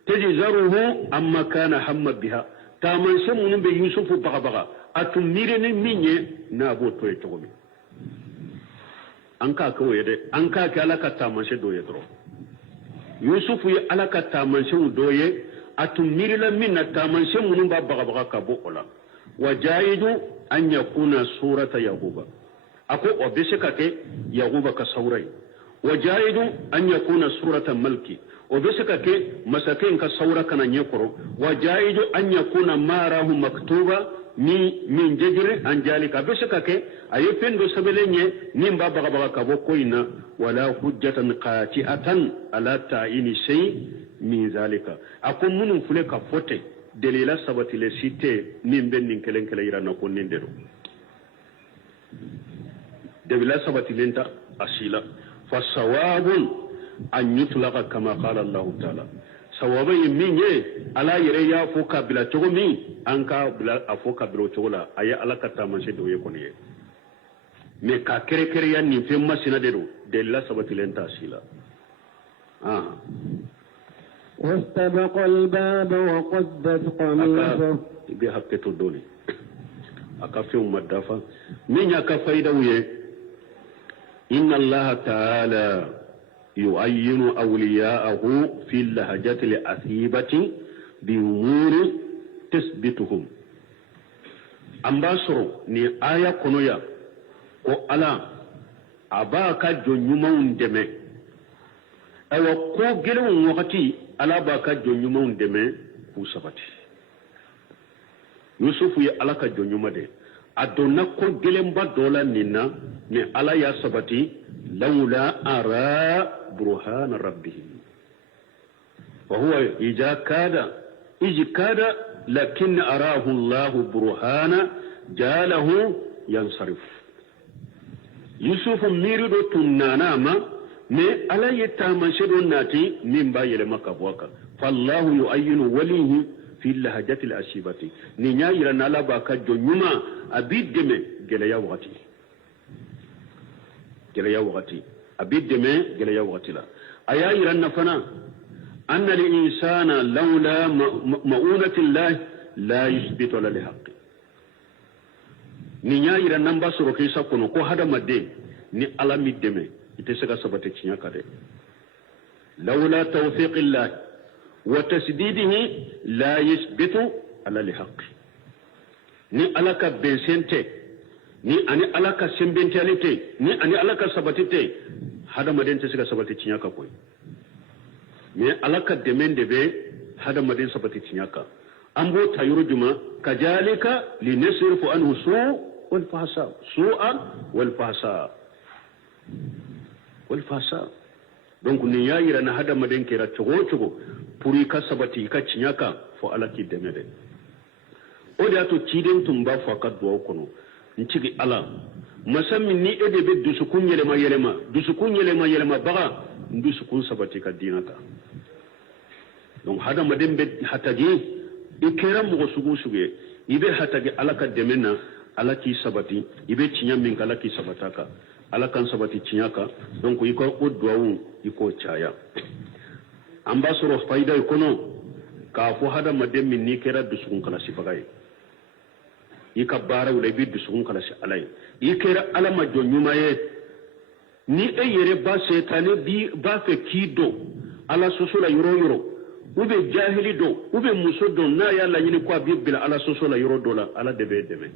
تجزره أما كان هم بها تامن سمون بيوسف بغبغا أتميرني مني نابو توي تومي أنكا كويدة أنكا كالاكا تامن سدوي درو يوسف يالاكا تامن سدوي أتميرلا من تامن سمون بغبغا كابو أولا وجايد أن يكون سورة يعقوب أكو أبسكك يعقوب كسوري وجايد أن يكون سورة ملكي وبسكك مساكين كسورة كان يقرأ وجايد أن يكون ماره مكتوبة من جدر عن ذلك بسكك أيفين دو سبليني نيم بابا بابا كبوكوينا ولا حجة قاطعة على تعيين شيء من ذلك أكون من فلك فوتي دليل سبت لسيتي نيم بن نكلن كلا يرانا كون نندرو دليل سبت لنتا أسيلا فالصواب أن يطلق كما قال الله تعالى سوابي مني على يريا فوق بلا تغمي أنك بلا أفوق بلا تغلا أي على كتامان شدو يكوني مكا كري كري يعني في مسنا درو دللا سبت لنتا سيلا واستبق الباب وقدت قميصه بحق تدوني أكفي مدافع من يكفي دويه إن الله تعالى يعين أولياءه في اللهجة الأثيبة بأمور تثبتهم أمباسرو ني آية كنويا كو ألا أباكا جنيمون دمي أو كو جلون وقتي ألا باكا جنيمون دمي كو سبتي يوسف يألاكا جنيمون دمي adonna ko gelemba dola nina ni ala ya sabati laula ara burhan rabbih wa huwa ijkada lakin arahu allah burhana jalahu yansarif yusuf mirido tunana ma me ala yetamashido nati nimba yele makabwaka fallahu yu'ayyinu walihi fi lahajati al-asibati ni nya yira na la ba ka jonyuma abideme gele ya wakati abideme gele ya wakati la aya yira na fana anna al-insana lawla ma'unati Allah la yuthbitu lil haqq ni nya yira nan ba soro kai sakono ko hada madde ni alami deme ite saka sabate cinya kade lawla tawfiqillah wa tasdidihi la yuthbitu ala al haqq ni alaka bensente ni ani alaka sembentalite ni ani alaka sabatite hada maden te saka sabate cinya ka koy me alaka demende be hada maden sabate cinya ka ambo tayuru juma kajalika linasrifu anhu والفحشاء سوءا والفحشاء donc ni yayira na hada maden kera chogo puri ka sabati ka cinyaka fo alaki demede o da to ciden tumba fo ka do kono ncigi ala masami ni ede be dusukun yelema baga dusukun sabati ka dinaka donc hada maden be hataji ikera mo suguye ibe hataji alaka demena alaki sabati ibe cinya min kalaki sabataka alakan sabati cinyaka donc iko odwawu iko chaya ambasoro faida ikono ka fo hada madem min ni kera dusukun kala sibagai ika bara wala bi dusukun kala si alai ikera alama jonyuma ye ni eyere ba setane bi ba fe kido ala sosola yoro ube jahili do ube musodo na ya la yini kwa bibila ala sosola yoro dola ala debe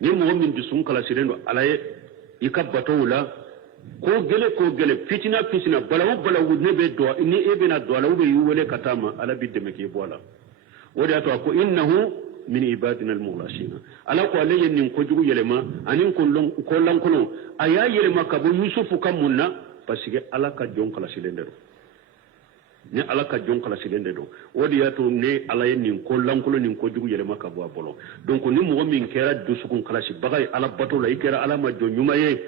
ni mo min dusukun kala sirendo alaye ikabato wala ko gele fitina balawu ne be do ni ebe na do ala ube yuwele katama ala bidde ke bola wodi ato ko innahu min ibadina al-mughlasin ala ko alaye nin ko jugu yelema anin ko lankono aya yelema ka bo yusufu kamunna pasige ala ka jon kala silendero ni ala ka jon kala silendero wodi ato ne alaye nin ko lankono nin ko jugu yelema ka bo bolo donc ni mo min kera dusukun kala si bagay ala bato la ikera ala ma jon yumaye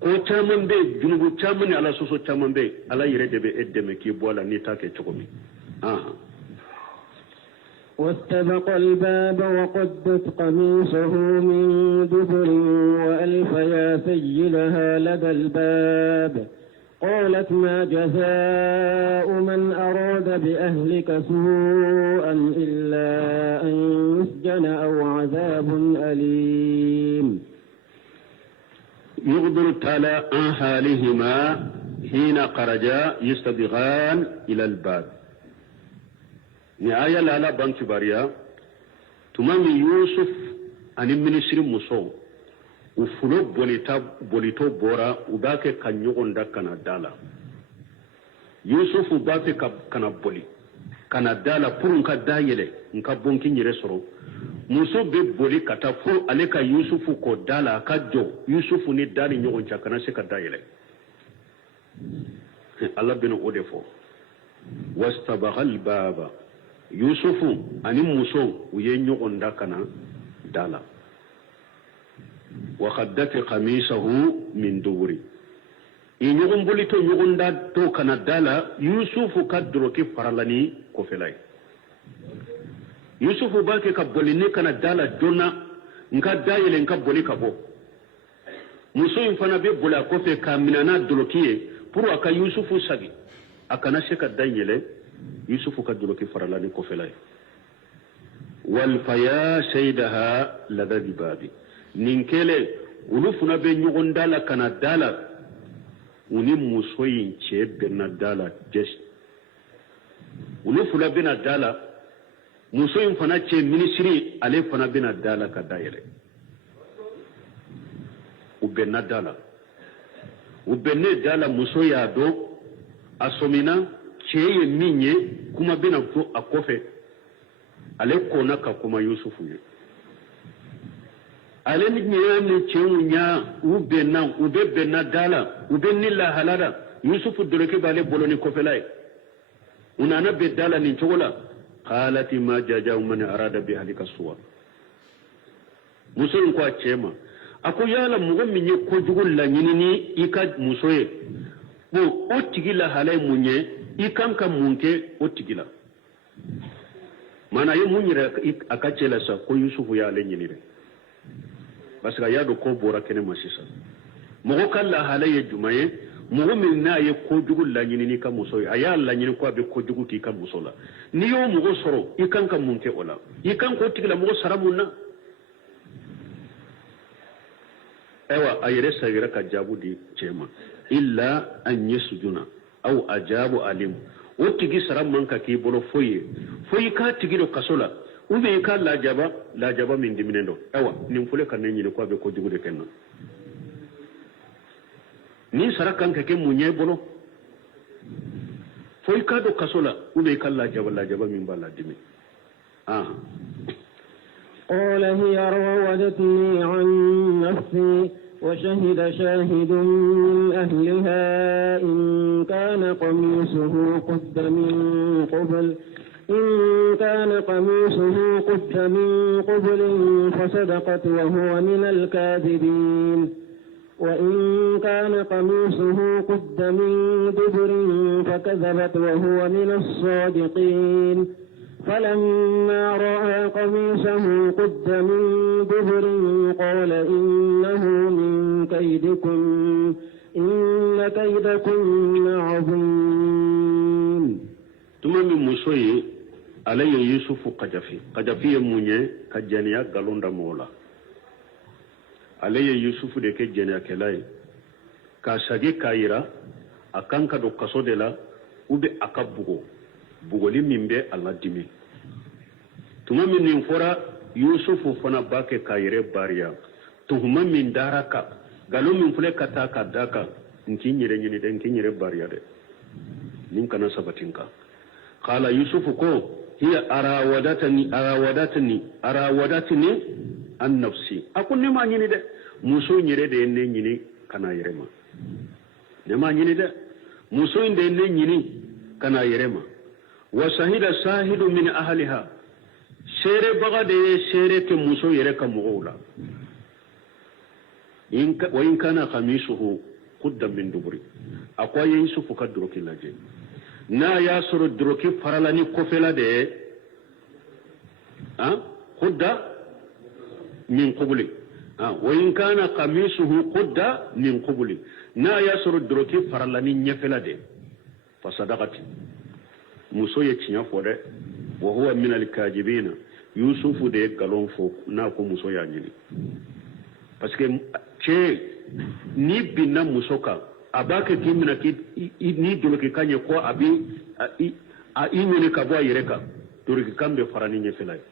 ko chaman be junubu chaman ala soso chaman be ala yire debe eddeme ki bola ni take chokomi واستبق الباب وقدت قميصه من دبر وألف يا سيدها لدى الباب قالت ما جزاء من أراد بأهلك سوءا إلا أن يسجن أو عذاب أليم يغدر تعالى عن حالهما حين خرجا يستبغان إلى الباب نهاية لالا بانك باريا تمام يوسف أن المنسر مصو وفلو بوليتو بورا وباك كان يغن دا كان دالا يوسف وباك كان بولي كان دالا پورن كا دايلة نكا بونكي نيرسرو muso be boli kata fo ale ka yusufu ko dala ka jo yusufu ni dali nyogon chakana se ka dayele Allah bin odefo wastabaghal baba yusufu ani muso uye nyogon dakana dala wa khaddat qamisahu min duburi i nyogon boli to nyogon da to kana dala yusufu kadro ki faralani ko felay yusufu bake ka boli ne kana dala donna nka dayele nka boli ka bo muso in fana be bola ko fe ka minana dolokiye pour aka yusufu sagi akana se ka dayele yusufu ka doloki faralani ko felay wal faya saydaha ladadi babi ninkele ulufuna be nyugon dala kana dala uni muso yin chebe na dala just ulufuna be na dala muso in fana ce ministry ale fana bina dala ka dayele ubenna dala muso ya do asomina ceye minye kuma bina ko akofe ale kona ka kuma yusufu ye ale ni nyame cewu nya ubenna dala ubenni la halada yusufu doroke bale boloni kofelay unana be dala ni chogola قالت ما جزاء من أراد بأهلك سوءا muso ko chema ako yala mugo minye ko jugul la nyinini ika musoye bo o tigila halay munye ikan kan munke otigila mana ye munyira akachela sa ko yusufu ya le nyini parce que ya do ko bora kene masisa mo kala halaye jumaye mo min na ye ko jugul la nyini ni ka muso aya la nyini ko be ko jugu ki ka muso la ni yo mo soro ikan kan munke ola ikan ko tigila mo saramunna ewa ayere sagira ka jabu di chema illa an yasjuna aw ajabu alim o tigi saram man ka ki bolo foyi ka tigi do kasola ube ka la jaba min diminendo ewa nim fule kan ni ko be ko jugu de kenna ni sarakan ka ke munye bolo foyi ka do kasola ube ka la jaba min bala dimi قال هي راودتني عن نفسي وشهد شاهد من أهلها إن كان قميصه قد من قبل فصدقت وهو من الكاذبين وإن كان قميصه قد من دبر فكذبت وهو من الصادقين فلما رأى قميصه قد من دبر قال إنه من كيدكم إن كيدكم عظيم ثم من مسوي علي يوسف قجفي مني كجنيا غالون مولا علي يوسف de ke jenya kelai ka sage kaira akanka do kasodela ube akabugo bugoli mimbe Allah dimi tuma min nin fora yusufu fana bake kayire bariya tuhuma min daraka galo min fule kata kadaka nki nyire nyini de nki nyire bariya de nin kana sabatinka qala yusufu ko hiya arawadatni an nafsi akunni ma nyini de muso nyire de ne nyini kana yirema ne ma nyini de muso inde ne nyini kana yirema وشهد شاهد من أهلها شير بغد شير كمسو يرك مغولا وإن كان قميصه قد من دبري أقوى يوسف كدرك اللاجئ نا ياسر الدرك فرلاني كفلا دي قد من قبلي وإن كان قميصه قد من قبلي نا ياسر الدرك فرلاني نفلا دي فصدقت muso ye tiɲɛ fɔ dɛ wa huwa min al-kadibina yusufu de galon fɔ n'a ko muso y'a ɲini parce que cɛ ni binna muso kan a b'a kɛ k'i minɛ ni doloki kan ye ko a bi i ɲini ka bɔ a yɛrɛ kan doloki kan bɛ fara ni ɲɛfɛla ye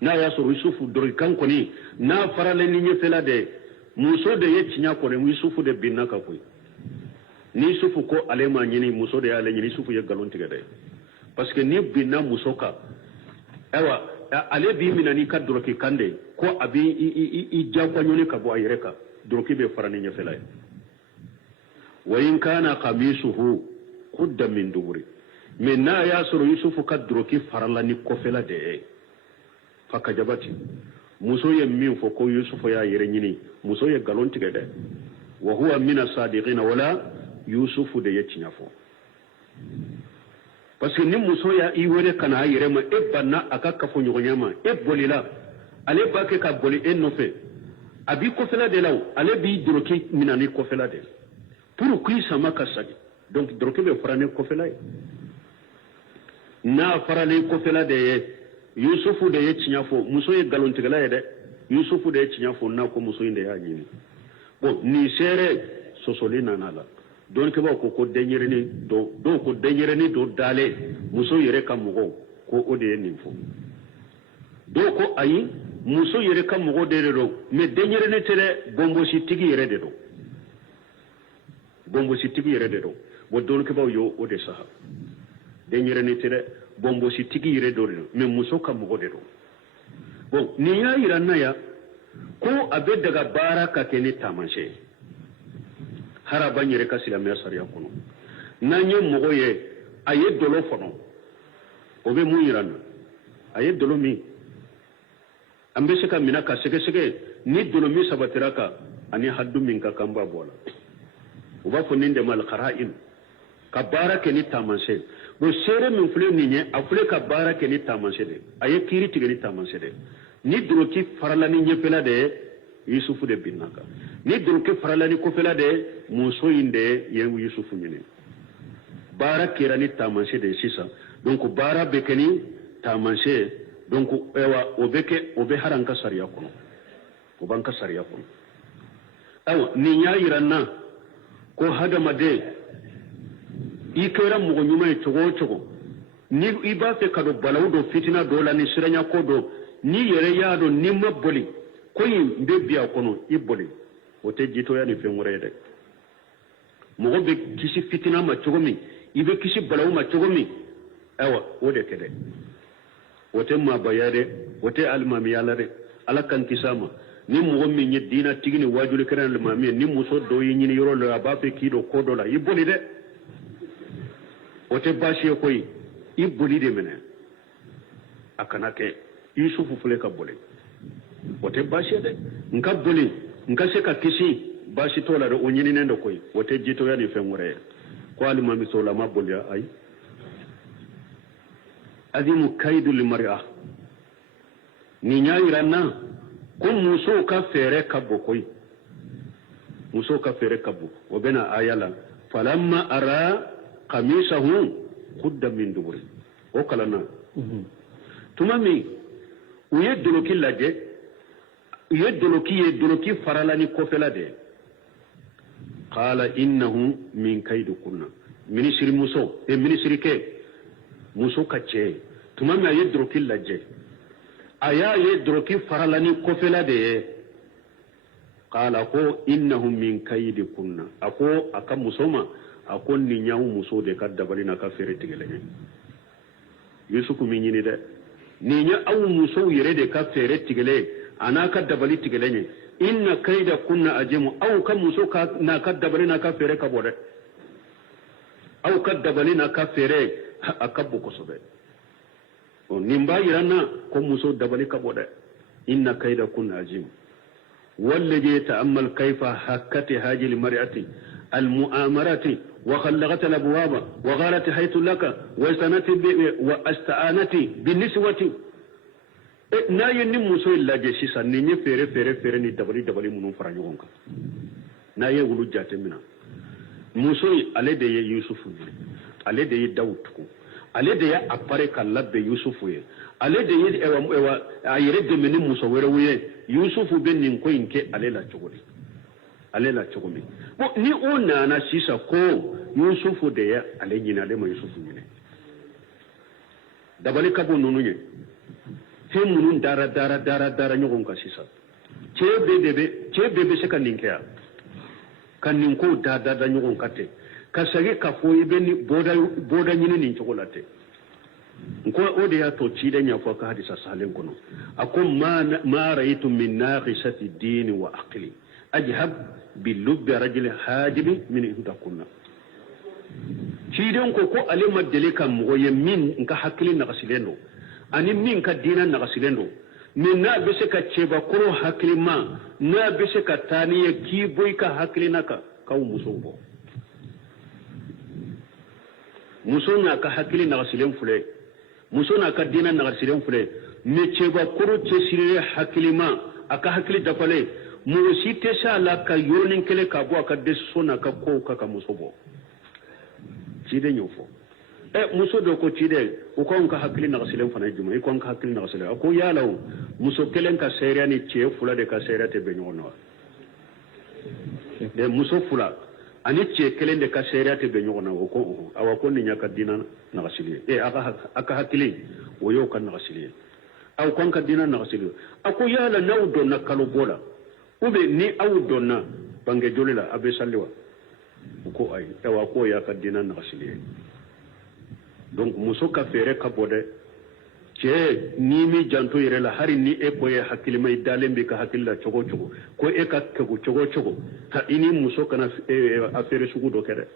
n'a y'a sɔrɔ yusufu doloki kan kɔni n'a faralen ni ɲɛfɛla de muso de ye tiɲɛ kɔni yusufu de binna ka koyi ni sufu ko ale ma ɲini muso de y'ale ɲini sufu ye galon tigɛ dɛ parce que ni binna muso kan ayiwa ale b'i minɛ n'i ka doloki kan de ko a b'i i diyagoya ka bɔ a yɛrɛ kan doloki bɛ fara ni ɲɛfɛla ye wa in kana qamisuhu qudda min duburi mais n'a y'a sɔrɔ yusufu ka doloki farala ni kɔfɛla de ye fa kajabati muso ye min fɔ ko yusufu y'a yɛrɛ ɲini muso ye galon tigɛ dɛ wa huwa min as-sadiqina wala yusufu de ye tiɲɛ fɔ parce que ni muso ya i wele kana a yɛrɛ ma e banna a ka kafoɲɔgɔnya ma e bolila ale b'a kɛ ka boli e nɔfɛ a b'i kɔfɛla de la o ale b'i doroki minɛ ni kɔfɛla de pour k'i sama ka sagi donc doroki bɛ fara ni kɔfɛla ye n'a fara ni kɔfɛla de ye yusufu de ye tiɲɛ fɔ muso ye galontigɛla ye dɛ yusufu de ye tiɲɛ fɔ n'a ko muso in de y'a ɲini bon nin seere sɔsɔli nana la donc b'a ko denyɛrɛni dɔw ko denyɛrɛni dɔ dalen muso yɛrɛ ka mɔgɔw ko o de ye nin fɔ dɔw ko ayi muso yɛrɛ ka mɔgɔ de don mais denyɛrɛni tɛ dɛ bɔnbɔsitigi yɛrɛ de don bɔnbɔsitigi yɛrɛ de don bon donc b'aw y'o o de saha denyɛrɛni tɛ dɛ bɔnbɔsitigi yɛrɛ dɔ de don mais muso ka mɔgɔ de don bon nin y'a yira n na yan ko a bɛ daga baara ka kɛ ni taamasiyɛn haraba n yɛrɛ ka silamɛya sariya kɔnɔ n'an ye mɔgɔ ye a ye dolo fɔnɔ o bɛ mun yira n na a ye dolo min an bɛ se ka minɛ ka sɛgɛsɛgɛ ni dolo min sabatira kan ani haddu min ka kan b'a bɔ a la u b'a fɔ nin de ma al-qara'in kabara ke ni tamanse bo sere min fule ni nye afule kabara ke ni tamanse de aye kiri tige ni tamanse de ni droki farala ni nyepela de yusufu de binaka ni droki farala ni kofela de muso inde yengu yusufu nyine bara kira ni tamanse de sisa donc bara bekeni tamanse donc ewa obeke obe haranka sariya kono obanka sariya kono awa ni nya yiranna ko hadama de ikera mugo nyuma chogo ni iba fe kado balaw do fitina do la ni siranya ko do ni yere yaado ni maboli ko yimbe biya kono iboli wote jito ya ni fe ngorede mugo be kisi fitina ma chogo mi ibe kisi balaw ma chogo mi awa wode kede wote ma bayade wote almami yalare ala kan kisama ni mugo mi nyi dina tigini wajule kana almami ni muso do yini yoro la abafe kido kodo la iboli de wote bashi koy iboli de mena akana ke yusufu fule ka bole wote bashi de nka boli nka se ka kisi bashi tola do onyini nendo koy wote jito ya ni fengure ko almami sola ma boli ay adimu kaidu limar'a ni nyaayirana ko muso ka fere kabbo koy muso ka fere kabbo wabena ayala falamma ara qamisahu qudda min duburi o kalana tumami uyedoloki laje yedoloki faralani kofela de qala innahu min kaidukunna ministri muso e ministri ke muso kace tumami ayedoloki laje aya yedoloki faralani kofela de qala ko innahum min kaidikunna ako aka musoma akon ni nyawu muso de kadda balina ka fere tigelene yusufu min yini de ni nya awu muso yere de ka fere tigele ana kadda bali tigelene inna kaida kunna ajimu aw ka muso ka na kadda balina ka fere ka bode aw kadda balina ka fere akabbu ko sobe on nimba yiranna ko muso dabali ka bode inna kaida kunna ajimu والذي يتأمل كيف حكت هذه المرأة المؤامرة وخلقت الأبواب وغالت حيث لك واستعانت بالنسوة ناي نمسو إلا جسيسا نيني فيري ني دبلي منو فرانيونك ناي ولو جاتمنا مسوي علي دي يوسف علي دي داود ale de ya apare kala be yusufu ye ale de ye ewa ayire de meni muso were wuye yusufu be nin ko inke ale la chogodi ale la chogomi bo ni ona na sisa ko yusufu de ya ale nyina le ma yusufu nyine dabali kabo nunu nye fe munun dara nyogon ka sisa chebe se kan ninkea kan ninko da nyogon kate kasage ka foyi beni boda nyini ni chokolate nko ode ya to chide nya kwa hadisa salen kono akum ma raitu min naqisati din wa aqli ajhab bil lubb rajul hajib min intakunna chide ko alima dele kam mo yemin nka hakili na kasilendo ani min ka dina na kasilendo min na bese ka cheba ko hakili ma na bese ka taniye ki boy ka hakili naka kaw musobo muso na ka hakili na silen fule muso na ka dina na silen fule me cheba koro chesire hakili ma aka hakili dafale mu si tesha la ka yonin kele ka bo aka deso na ka ko ka muso bo chide nyofo muso do ko chide ko ka hakili na silen fana juma ko ka hakili na silen ko yalaw muso kelen ka seria ni che fula de ka seria te benyono de muso fula ani che kelen de ka seria te be nyogona ko awa ko ni nyaka dina na gasili aka hakili wo yo kan na gasili aw kon ka dina na gasili ako yala nawdo na kalo bola ube ni awdo na bange jolila abe salliwa ko ay awa ko ya ka dina na gasili donc muso ka fere ka bode che ni mi janto yere la hari ni e ko ye hakili mai dalembe ka hakilla chogo ko e ka chogo ta ini muso kana afere sugu do kere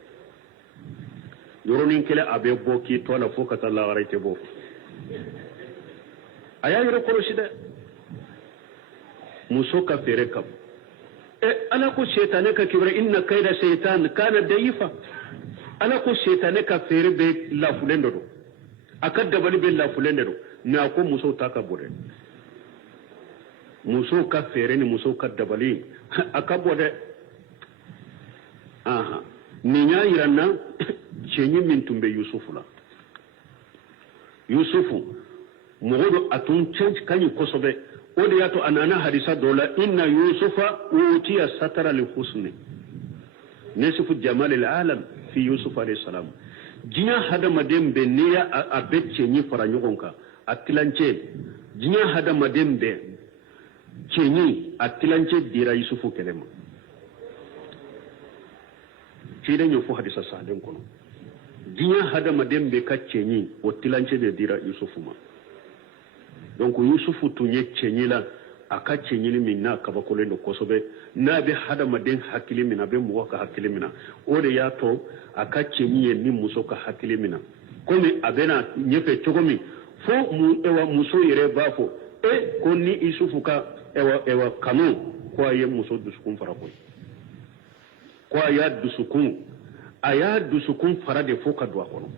yoroni kele abe boki to la foka ta la garite bo aya yoro ko shida muso ka fere ka ana ko shaytan ka kibra inna kayda shaytan kana dayifa ala ko shetane ka fere be la fulendo do aka dabali be la fulendo do na ko muso ta ka bode muso ka fere ni muso ka dabali aka bode aha ni nya iranna chenyi min tumbe yusufu la yusufu mogodo atun change kanyi kosobe odi yato anana hadisa dola inna yusufa utiya satara li husni nesifu jamal al alam fi yusuf alayhi salam jinya hada madem be niya a becce ni fara nyogonka atilance jinya hada madem be ceni atilance dira yusufu kelema cide nyo fu hadisa saden kono jinya hada madem be ka ceni o tilance be dira yusufu ma donc yusufu tunye ceni la aka cenyini minna kabakole no kosobe na be hada maden hakili mina be mugo ka hakili mina ode ya to aka cenyiye ni muso ka hakili mina komi abena nyefe chogomi fo mu ewa muso yere bafo ko ni isufu ka ewa kanu kwa ye muso dusukun fara ko ya dusukun aya dusukun fara de fo ka dwa kono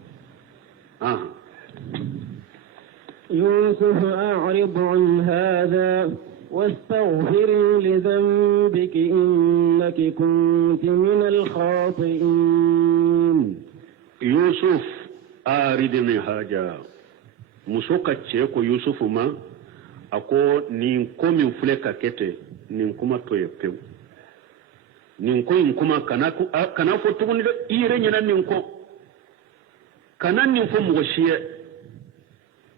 يوسف أعرض عن هذا واستغفري لذنبك إنك كنت من الخاطئين. يوسف أعرض عن هذا musoka cheko Yusufu ma ako ninko min fuleka kete ninkuma toye pew ninko inkuma kana fo tuguni de ire nyana ninko kana ninfo mugoshiye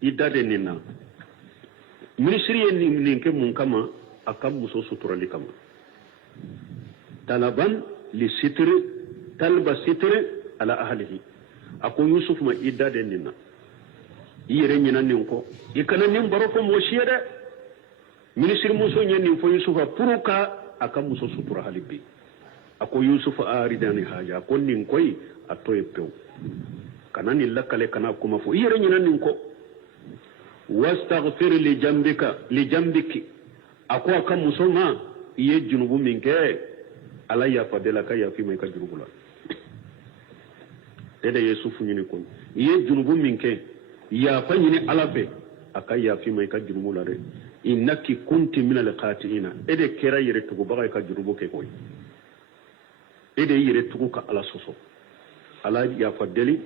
idade nina ministry ninke mun kama akam muso suturali kama talaban li sitri talba sitri ala ahlihi ako Yusuf ma idade nina yere nyina ninko ikana nim barofo mo shiede ministre muso nyen fo Yusufa puruka aka muso sutura halibi ako Yusufa aridani haja ko ninkoy atoy pew kana ni lakale kana kuma fo yere nyina ninko wastaghfir li jambiki ako aka muso ma iye junubu minke ala ya fadela ka ya fi mai ka junubula dede Yusufu nyini ko iye junubu minke ya fanyini alafe aka ya fi mai ka jurumula re innaki kunti min alqatiina ede kera yere tugo baga ka jurubo ke koy ede yere tugo ka ala soso ala ya fadeli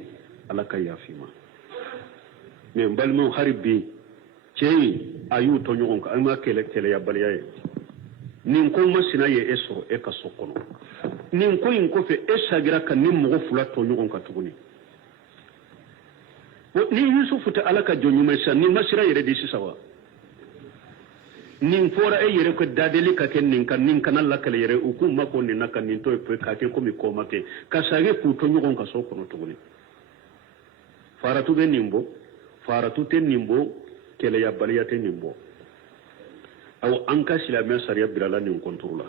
ala ka ya fi ma me balmo haribi cey ayu to nyon ka ama kele ya baliya nin ko masina ye eso e ka sokono nin ko in ko fe esagira kan nim mo fula to nyon ka tuguni ni Yusufu ta alaka jonyu mai san ni masira yere disi sawa nin fora e yere ko dadeli ka ken nin kan Allah kale yere uku mako ni naka nin to e ka ke ko mi ko make ka sage fu to nyugon ka so kono tuguni faratu be nimbo faratu ten nimbo kele ya baliya ten nimbo aw anka sila men sariya birala nin kontrola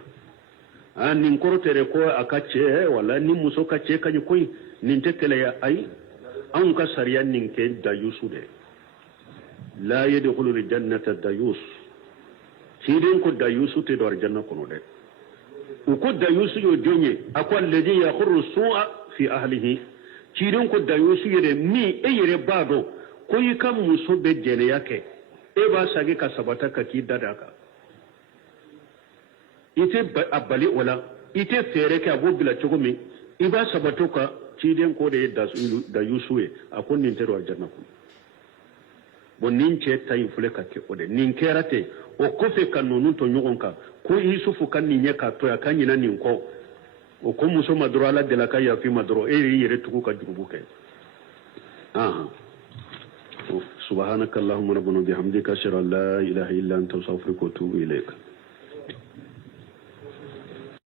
nin korotere ko akache wala ni muso ka che kanyi koy nin te kele ya ay an ka sariya ninke dayusu de la yadkhulu aljannata dayus sidin ko dayusu te do aljanna kono de ko dayusu yo jonye akwa alladhi yakhuru su'a fi ahlihi sidin ko dayusu yede mi e yere bado ko yikam muso be jene yake e ba sage ka sabata ka ki dadaka ite abali wala ite fere ka bobila chogomi iba sabato ka ciden ko da yusuwe a kunnin tero aljanna ku bon nin ce tayin fule ka ke ode nin kerate o kofe kan nonu to nyogon ka ko yusufu kan nin yaka to ya kan yina nin ko o ko muso madro ala de la ka ya fi madro e yere tuku ka jurubu ke subhanakallahumma rabbana bihamdika ashhadu an la ilaha illa anta astaghfiruka wa atubu ilaik.